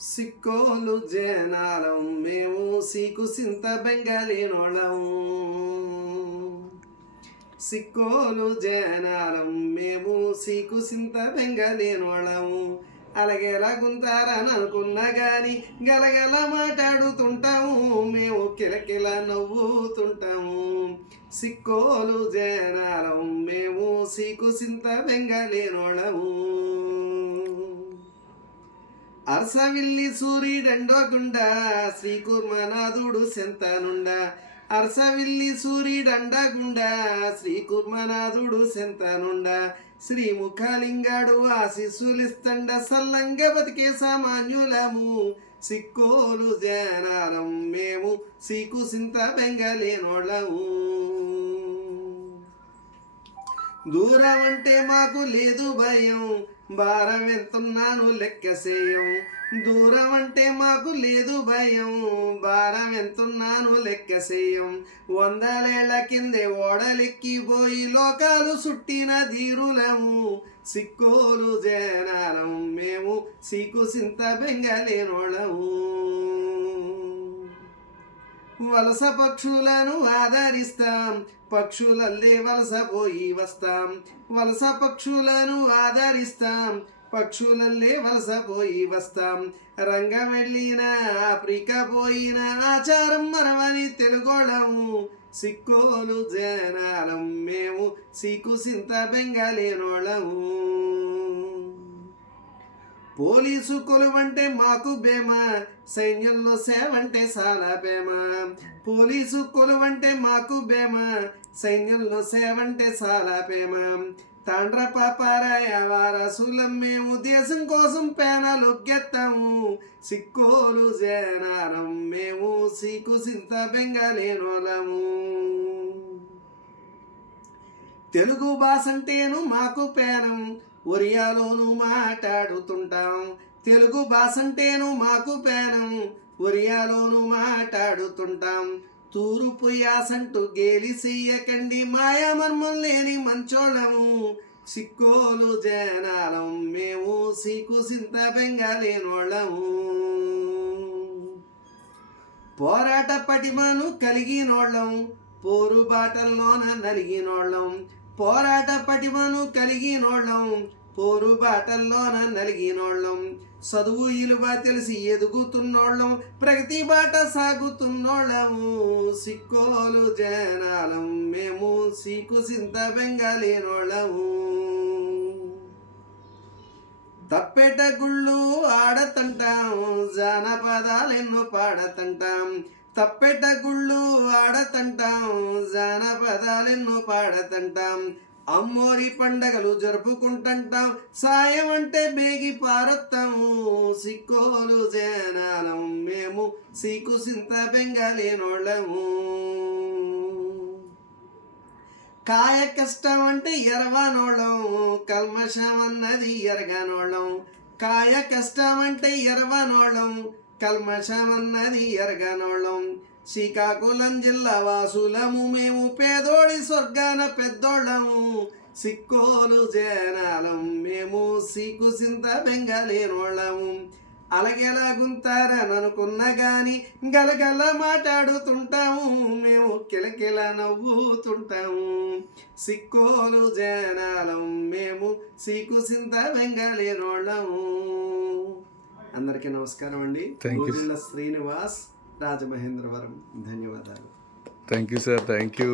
సిక్కోలు జనాలం మేము సీకు సింత బెంగళీనోళం సిక్కోలు జనాలం మేము సీకు సింత బెంగళీనోళం అలాగేలా గుంతారని అనుకున్నా గాని గలగల మాట్లాడుతుంటాము. మేము కిలకిల నవ్వుతుంటాము. సిక్కోలు జనాలం మేము సీకు సింత బెంగళీనోళము అర్సవిల్లి సూర్యుడండోగుండ శ్రీకుర్మనాథుడు సెంతనుండ అర్సవిల్లి సూర్యుడండగుండ శ్రీకుర్మనాథుడు సెంతనుండ శ్రీముఖలింగాడు ఆశీస్సులిస్తండ సల్లంగ బతికే సామాన్యులము. సిక్కోలు జనారం మేము సీకు సింత బెంగలేనోళ్ళము. దూరం అంటే మాకు లేదు భయం. భారం ఎంతున్నాను లెక్క సేయం. దూరం అంటే మాకు లేదు భయం. భారం ఎంతున్నాను లెక్క సేయం. వందలేళ్ళ కిందే ఓడలెక్కిపోయి లోకాలు చుట్టిన ధీరులము. సిక్కోలు జనాలం మేము. సీకు సింత బెంగలేనోళము వలస పక్షులను ఆదరిస్తాం. పక్షులల్లే వలస పోయి వస్తాం. వలస పక్షులను ఆదరిస్తాం. పక్షులల్లే వలస పోయి వస్తాం. రంగం వెళ్ళిన ఆఫ్రికా పోయిన ఆచారం మరవని తెలుగోళము సిక్కోలు జనాలం మేము సిక్కు సింత బెంగాలేనోళము పోలీసు కొలువంటే మాకు బేమ సైన్యంలో సేవంటే చాలా బేమ. పోలీసు కొలువంటే మాకు బేమ సైన్యంలో సేవంటే చాలా బేమ. తండ్ర పాపారాయవారసులం మేము దేశం కోసం పేనాలు గెత్తాము. సిక్కోలు జనారం మేము సీకు సింత బెంగలేనోలము తెలుగు భాష అంటేను మాకు పేరం ఒరియాలోనూ మాట్లాడుతుంటాం. తెలుగు భాష అంటేను మాకు పేరం ఒరియాలోనూ మాట్లాడుతుంటాం. తూర్పు యాసంటూ గేలి చెయ్యకండి మాయామర్మం లేని మంచోళము సిక్కోలు జనాలం మేము సీకు సింత బెంగాలేనోళ్ళము. పోరాట పటిమను కలిగినోళ్ళం. పోరు బాటల్లోన నలిగినోళ్ళం. పోరాట పటిమను కలిగినోళ్ళం పోరు బాటల్లోన నలిగినోళ్ళం చదువు ఇలువ తెలిసి ఎదుగుతున్నోళ్ళం ప్రగతి బాట సాగుతున్నోళ్ళము సిక్కోలు జనాలం మేము సీకు సింత బెంగాలేనోళ్ళము తప్పెట గుళ్ళు ఆడతంటాం జానపదాలెన్నో పాడతంటాం. తప్పెట గుళ్ళు ఆడతంటాం జానపదాలెన్నో పాడతంటాం. అమ్మోరి పండగలు జరుపుకుంటుంటాం. సాయం అంటే బేగి పారొత్తాము సిక్కోలు జనాలం మేము సీకు సింత బెంగాలేనోళ్ళము కాయ కష్టం అంటే ఎరవనోళ్ళం కల్మషం అన్నది ఎరగనోళ్ళం. కాయ కష్టం అంటే ఎరవనోళ్ళం కల్మషం అన్నది ఎరగనోళ్ళం. శ్రీకాకుళం జిల్లా వాసులము మేము పేదోడి స్వర్గాన పెద్దోళ్ళము. సిక్కోలు జనాలం మేము సీకు సింత బెంగలేనోళ్ళము. అలగెలాగుంటారని అనుకున్నా గాని గలగల మాట్లాడుతుంటాము. మేము కిలకిల నవ్వుతుంటాము. సిక్కోలు జనాలం మేము సీకు సింత బెంగలేనోళ్ళము. అందరికీ నమస్కారం అండి శ్రీనివాస్ రాజమహేంద్రవరం ధన్యవాదాలు thank you sir thank you